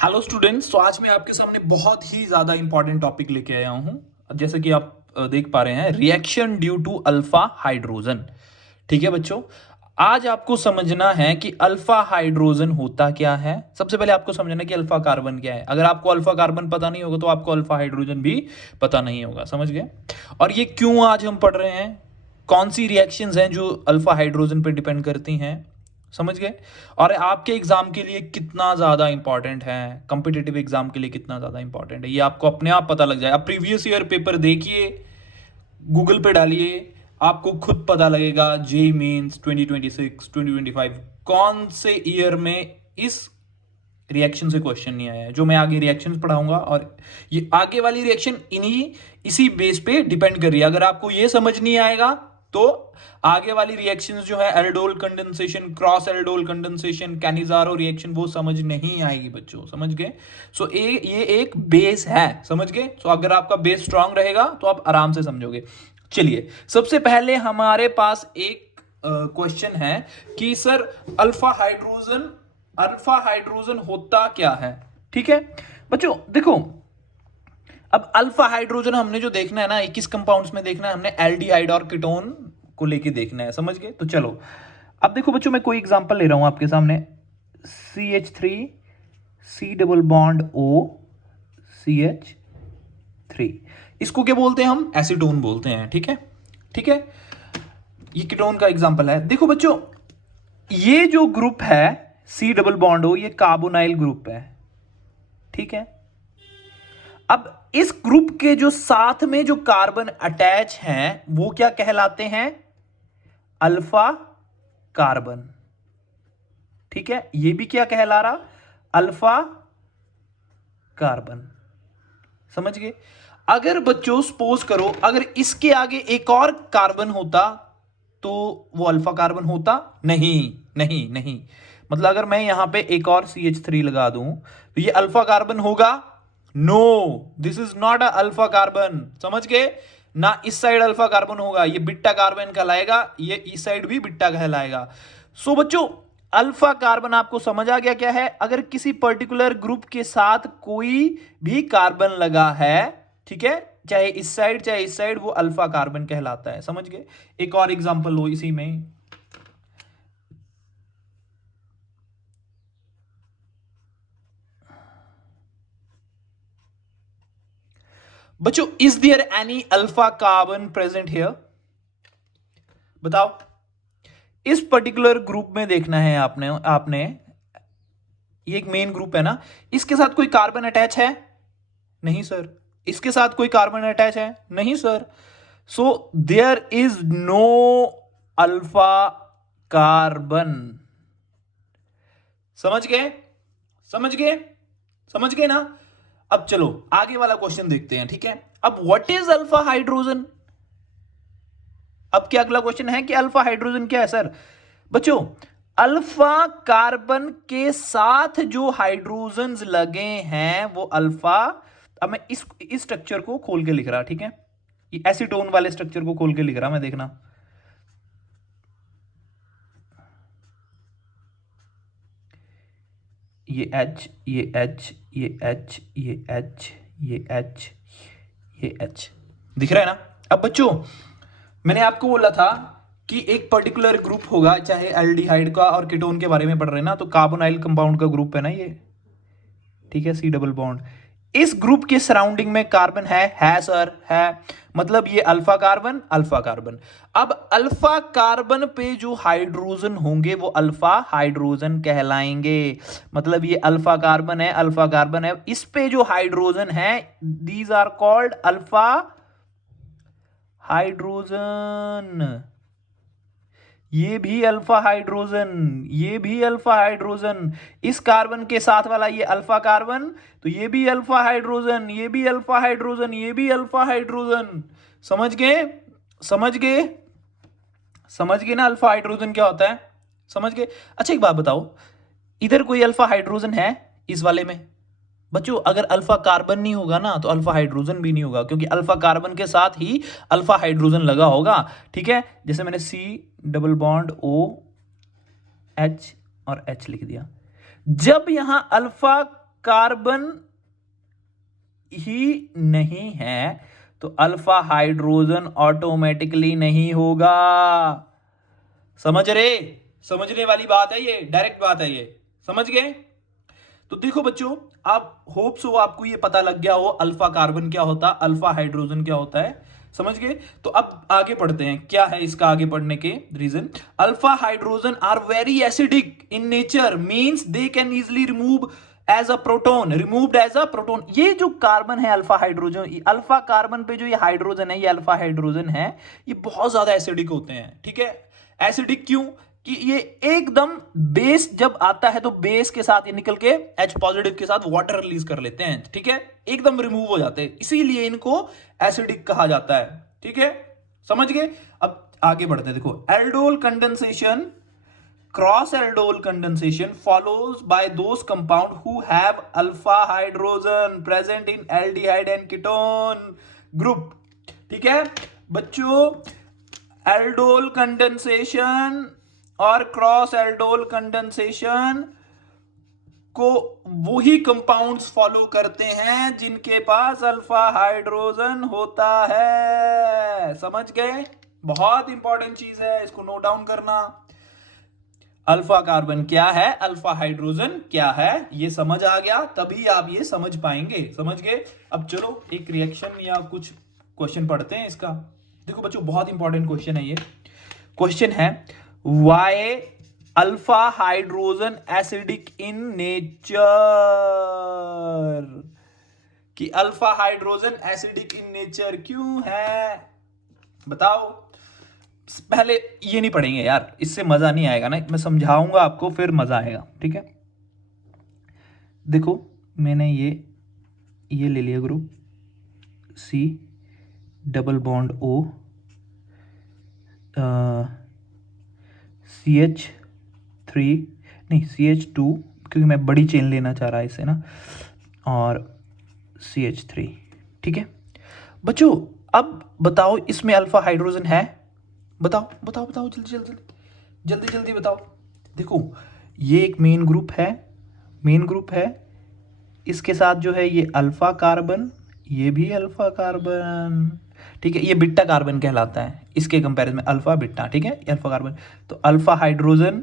Hello students. तो आज मैं आपके सामने बहुत ही ज़्यादा इंपॉर्टेंट टॉपिक लेके आया हूँ। जैसे कि आप देख पा रहे हैं, reaction due to alpha hydrogen. ठीक है बच्चों, आज आपको समझना है कि अल्फा हाइड्रोजन होता क्या है। सबसे पहले आपको समझना है कि अल्फा कार्बन क्या है। अगर आपको अल्फा कार्बन पता नहीं होगा तो आपको अल्फा हाइड्रोजन भी पता नहीं होगा। समझ गए? और ये क्यों आज हम पढ़ रहे हैं, कौन सी रिएक्शंस हैं जो अल्फा हाइड्रोजन पर डिपेंड करती हैं। समझ गए? और आपके एग्जाम के लिए कितना ज़्यादा इंपॉर्टेंट है, कॉम्पिटिटिव एग्जाम के लिए कितना ज़्यादा इंपॉर्टेंट है, ये आपको अपने आप पता लग जाए। आप प्रीवियस ईयर पेपर देखिए, गूगल पे डालिए, आपको खुद पता लगेगा जेई मेंस 2026 2025 कौन से ईयर में इस रिएक्शन से क्वेश्चन नहीं आया है। जो मैं आगे रिएक्शंस पढ़ाऊंगा, और ये आगे वाली रिएक्शन इसी बेस पे डिपेंड कर रही है। अगर आपको ये समझ नहीं आएगा तो आगे वाली रिएक्शंस जो है, aldol condensation, cross aldol condensation, Cannizzaro reaction, वो समझ नहीं आएगी बच्चों। समझ गए? ये एक बेस है। समझ गए? सो अगर आपका बेस स्ट्रांग रहेगा तो आप आराम से समझोगे। चलिए, सबसे पहले हमारे पास एक क्वेश्चन है कि सर अल्फा हाइड्रोजन होता क्या है। ठीक है बच्चों, देखो, अब अल्फा हाइड्रोजन हमने जो देखना है ना, 21 कंपाउंड्स में देखना है हमने, एल्डिहाइड और कीटोन को लेके देखना है। समझ गए? तो चलो, अब देखो बच्चों, मैं कोई एग्जांपल ले रहा हूं आपके सामने। CH3 C double bond O CH3, इसको क्या बोलते हैं हम? एसीटोन बोलते हैं। ठीक है, ठीक है, ये कीटोन का एग्जांपल है। देखो बच्चों, ये जो ग्रुप है C डबल बॉन्ड O, ये कार्बोनाइल ग्रुप है। ठीक है, अब इस ग्रुप के जो साथ में जो कार्बन अटैच हैं वो क्या कहलाते हैं? Alpha carbon. ठीक है, ये भी क्या कहला रहा? Alpha carbon. समझ गए? अगर बच्चों सपोज करो, अगर इसके आगे एक और कार्बन होता तो वो अल्फा कार्बन होता? नहीं, नहीं, नहीं। मतलब अगर मैं यहां पे एक और CH3 लगा दूं तो ये अल्फा कार्बन होगा? No, this is not a alpha carbon. समझ गए ना? इस साइड अल्फा कार्बन होगा, ये बिट्टा कार्बन कहलाएगा, ये इस साइड भी बिट्टा कहलाएगा। सो बच्चों, अल्फा कार्बन आपको समझ आ गया क्या है? अगर किसी पर्टिकुलर ग्रुप के साथ कोई भी कार्बन लगा है, ठीक है, चाहे इस साइड चाहे इस साइड, वो अल्फा कार्बन कहलाता है। समझ गए? एक और एग्जांपल लो इसी में। बच्चों, is there any alpha carbon present here? बताओ। इस पर्टिकुलर ग्रुप में देखना है आपने आपने ये एक मेन ग्रुप है ना, इसके साथ कोई कार्बन अटैच है? नहीं सर। इसके साथ कोई कार्बन अटैच है? नहीं sir. So there is no alpha carbon. समझ गए? समझ गए? समझ गए ना? अब चलो आगे वाला क्वेश्चन देखते हैं। ठीक है, अब व्हाट इज अल्फा हाइड्रोजन? अब क्या अगला क्वेश्चन है कि अल्फा हाइड्रोजन क्या है सर? बच्चों, अल्फा कार्बन के साथ जो हाइड्रोजन्स लगे हैं वो अल्फा। अब मैं इस स्ट्रक्चर को खोल के लिख रहा, ठीक है, ये एसीटोन वाले स्ट्रक्चर को खोल के लिख रहा मैं, देखना। ये H, ये H, ये H, ये H, ये H, ये H, दिख रहा है ना? अब बच्चों, मैंने आपको बोला था कि एक पर्टिकुलर ग्रुप होगा, चाहे एल्डिहाइड का और कीटोन के बारे में पढ़ रहे हैं ना, तो कार्बोनाइल कंपाउंड का ग्रुप है ना ये। ठीक है, C डबल बॉन्ड, इस ग्रुप के सराउंडिंग में कार्बन है सर, है। मतलब ये अल्फा कार्बन, अल्फा कार्बन। अब अल्फा कार्बन पे जो हाइड्रोजन होंगे वो अल्फा हाइड्रोजन कहलाएंगे। मतलब ये अल्फा कार्बन है, अल्फा कार्बन है, इस पे जो हाइड्रोजन है, these are called alpha hydrogen. ये भी अल्फा हाइड्रोजन, ये भी अल्फा हाइड्रोजन। इस कार्बन के साथ वाला ये अल्फा कार्बन, तो ये भी अल्फा हाइड्रोजन, ये भी अल्फा हाइड्रोजन, ये भी अल्फा हाइड्रोजन। समझ गए? समझ गए? समझ गए ना अल्फा हाइड्रोजन क्या होता है? समझ गए? अच्छा एक बात बताओ, इधर कोई अल्फा हाइड्रोजन है इस वाले में? बच्चों, अगर अल्फा कार्बन नहीं होगा ना तो अल्फा हाइड्रोजन भी नहीं होगा, क्योंकि अल्फा कार्बन के साथ ही अल्फा हाइड्रोजन लगा होगा। ठीक है, जैसे मैंने C double bond O H और H लिख दिया। जब यहां अल्फा कार्बन ही नहीं है तो अल्फा हाइड्रोजन ऑटोमेटिकली नहीं होगा। समझने वाली बात है, ये डायरेक्ट बात है, ये समझ गए। तो देखो बच्चों, आप होप सो आपको ये पता लग गया हो अल्फा कार्बन क्या होता है, अल्फा हाइड्रोजन क्या होता है, समझ गए। तो अब आगे पढ़ते हैं, क्या है इसका आगे पढ़ने के reason. Alpha hydrogen are very acidic in nature, means they can easily remove as a proton, removed as a proton. ये जो कार्बन है अल्फा हाइड्रोजन, अल्फा कार्बन पे जो ये हाइड्रोजन है, ये अल्फा हाइड्रोजन है, ये बहुत ज्यादा एसिडिक होते हैं। ठीक है, एसिडिक क्यों कि ये एकदम बेस जब आता है तो बेस के साथ ये निकल के H पॉजिटिव के साथ वाटर रिलीज कर लेते हैं। ठीक है, एकदम रिमूव हो जाते हैं, इसीलिए इनको एसिडिक कहा जाता है। ठीक है, समझ गए। अब आगे बढ़ते हैं, देखो aldol condensation, cross aldol condensation follows by those compound who have alpha hydrogen present in aldehyde and ketone group। ठीक है बच्चों, एल्डोल कंडेंसेशन और क्रॉस एल्डोल कंडेंसेशन को वही कंपाउंड्स फॉलो करते हैं जिनके पास अल्फा हाइड्रोजन होता है। समझ गए, बहुत इंपॉर्टेंट चीज है, इसको नोट डाउन करना। अल्फा कार्बन क्या है, अल्फा हाइड्रोजन क्या है, ये समझ आ गया तभी आप ये समझ पाएंगे। समझ गए। अब चलो एक रिएक्शन या कुछ क्वेश्चन पढ़ते हैं इसका। देखो बच्चों, बहुत इंपॉर्टेंट क्वेश्चन है ये। क्वेश्चन है why alpha hydrogen acidic in nature, कि alpha hydrogen acidic in nature क्यों है, बताओ। पहले ये नहीं पढ़ेंगे यार, इससे मजा नहीं आएगा ना, मैं समझाऊंगा आपको फिर मजा आएगा। ठीक है, देखो मैंने ये ले लिया group C double bond O CH3 नहीं CH2, क्योंकि मैं बड़ी चेन लेना चाह रहा इससे ना, और CH3। ठीक है बच्चों, अब बताओ इसमें अल्फा हाइड्रोजन है, बताओ बताओ बताओ, जल्दी जल्दी जल्दी जल्दी बताओ। देखो ये एक मेन ग्रुप है, इसके साथ जो है ये अल्फा कार्बन, ये भी अल्फा कार्बन। ठीक है, ये बिट्टा कार्बन कहलाता है इसके कंपैरिजन में, अल्फा बिट्टा। ठीक है, अल्फा कार्बन, तो अल्फा हाइड्रोजन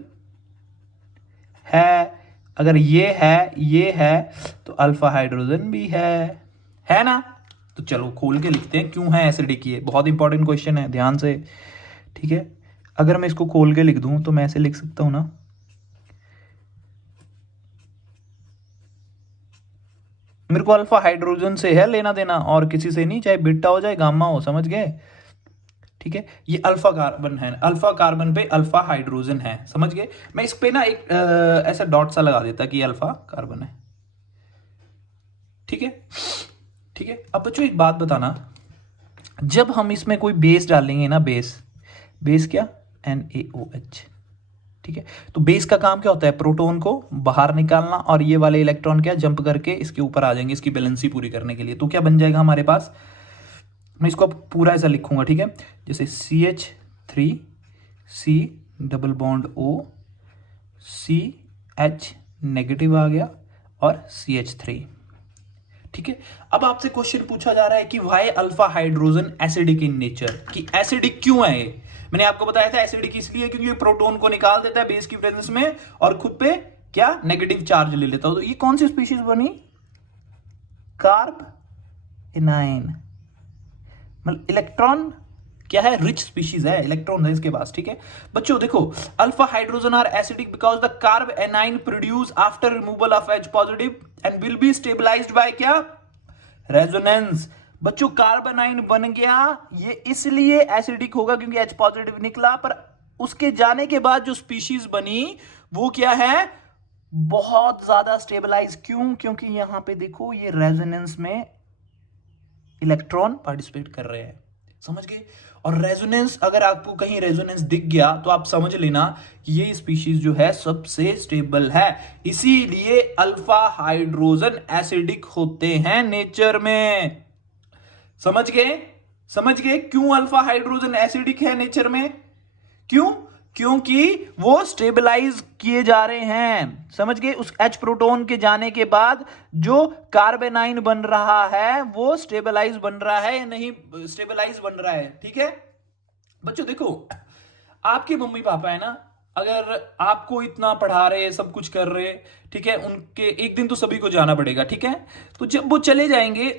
है। अगर ये है तो अल्फा हाइड्रोजन भी है ना। तो चलो खोल के लिखते हैं क्यों है एसिडिक, ये बहुत इंपॉर्टेंट क्वेश्चन है, ध्यान से। ठीक है, अगर मैं इसको खोल के लिख दूं तो मैं ऐसे लिख सकता हूं ना, मेरे को अल्फा हाइड्रोजन से है लेना देना और किसी से नहीं, चाहे बीटा हो चाहे गामा हो। समझ गए। ठीक है, ये अल्फा कार्बन है, अल्फा कार्बन पे अल्फा हाइड्रोजन है। समझ गए। मैं इस पे ना एक ऐसा डॉट सा लगा देता कि अल्फा कार्बन है। ठीक है, ठीक है। अब बच्चों एक बात बताना, जब हम इसमें कोई बेस डालेंगे ना, बेस क्या, NaOH। ठीक है, तो बेस का काम क्या होता है, प्रोटॉन को बाहर निकालना, और ये वाले इलेक्ट्रॉन क्या जंप करके इसके ऊपर आ जाएंगे इसकी बैलेंसी पूरी करने के लिए। तो क्या बन जाएगा हमारे पास, मैं इसको पूरा ऐसा लिखूंगा। ठीक है, जैसे CH3 C double bond O CH negative आ गया और CH3। ठीक है, अब आपसे क्वेश्चन पूछा जा रहा है कि why alpha hydrogen acidic in nature, कि एसिडिक क्यों है ये। मैंने आपको बताया था एसिडिक इसलिए क्योंकि ये प्रोटॉन को निकाल देता है बेस की प्रेजेंस में और खुद पे क्या नेगेटिव चार्ज ले लेता है। तो ये कौन सी स्पीशीज बनी, कार्ब एनाइन, मतलब इलेक्ट्रॉन क्या है, रिच स्पीशीज है, इलेक्ट्रॉन है इसके पास। ठीक है बच्चों, देखो alpha hydrogen are acidic because the carbanion produce after removal of H positive and will be stabilised by क्या, रेजोनेंस। बच्चों कार्ब एनाइन बन गया, ये इसलिए एसिडिक होगा क्योंकि H पॉजिटिव निकला, पर उसके जाने के बाद जो स्पीशीज बनी वो क्या है, बहुत ज्यादा स्टेबलाइज। क्यों, क्योंकि यहां पे देखो ये रेजोनेंस में इलेक्ट्रॉन पार्टिसिपेट कर रहे हैं। समझ गए। और रेजोनेंस, अगर आपको कहीं रेजोनेंस दिख गया तो आप समझ लेना ये स्पीशीज जो है सबसे स्टेबल है, इसीलिए अल्फा हाइड्रोजन एसिडिक होते हैं नेचर में। समझ गए, समझ गए क्यों अल्फा हाइड्रोजन एसिडिक है नेचर में, क्यों, क्योंकि वो स्टेबलाइज किए जा रहे हैं, समझ गए। उस H प्रोटॉन के जाने के बाद जो कार्बेनाइन बन रहा है वो स्टेबलाइज बन रहा है या नहीं स्टेबलाइज बन रहा है, ठीक है बच्चों। देखो आपके मम्मी पापा है ना, अगर आपको इतना पढ़ा रहे सब कुछ कर रहे, ठीक है, उनके एक दिन तो सभी को जाना पड़ेगा, ठीक है। तो जब वो चले जाएंगे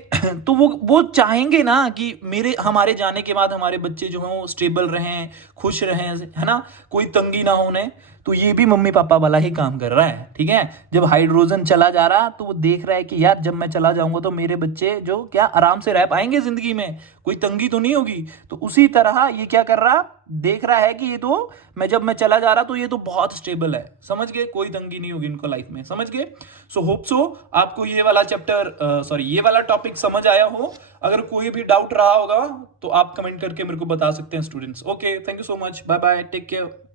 तो वो चाहेंगे ना कि हमारे जाने के बाद हमारे बच्चे जो हैं वो स्टेबल रहें, खुश रहें, है ना, कोई तंगी ना होने। तो ये भी मम्मी पापा वाला ही काम कर रहा है, ठीक है। जब हाइड्रोजन चला जा रहा तो वो देख रहा है कि यार जब मैं चला जाऊंगा तो मेरे बच्चे जो क्या आराम से रह पाएंगे जिंदगी में, कोई तंगी तो नहीं होगी। तो उसी तरह ये क्या कर रहा, देख रहा है कि ये तो जब मैं चला जा रहा तो ये तो बहुत स्टेबल है, समझ गए, कोई तंगी नहीं होगी इनको लाइफ में, समझ गए। सो होप सो आपको ये वाला चैप्टर ये वाला टॉपिक समझ आया हो। अगर कोई भी डाउट रहा होगा तो आप कमेंट करके मेरे को बता सकते हैं students. Okay, thank you so much, bye bye, take care.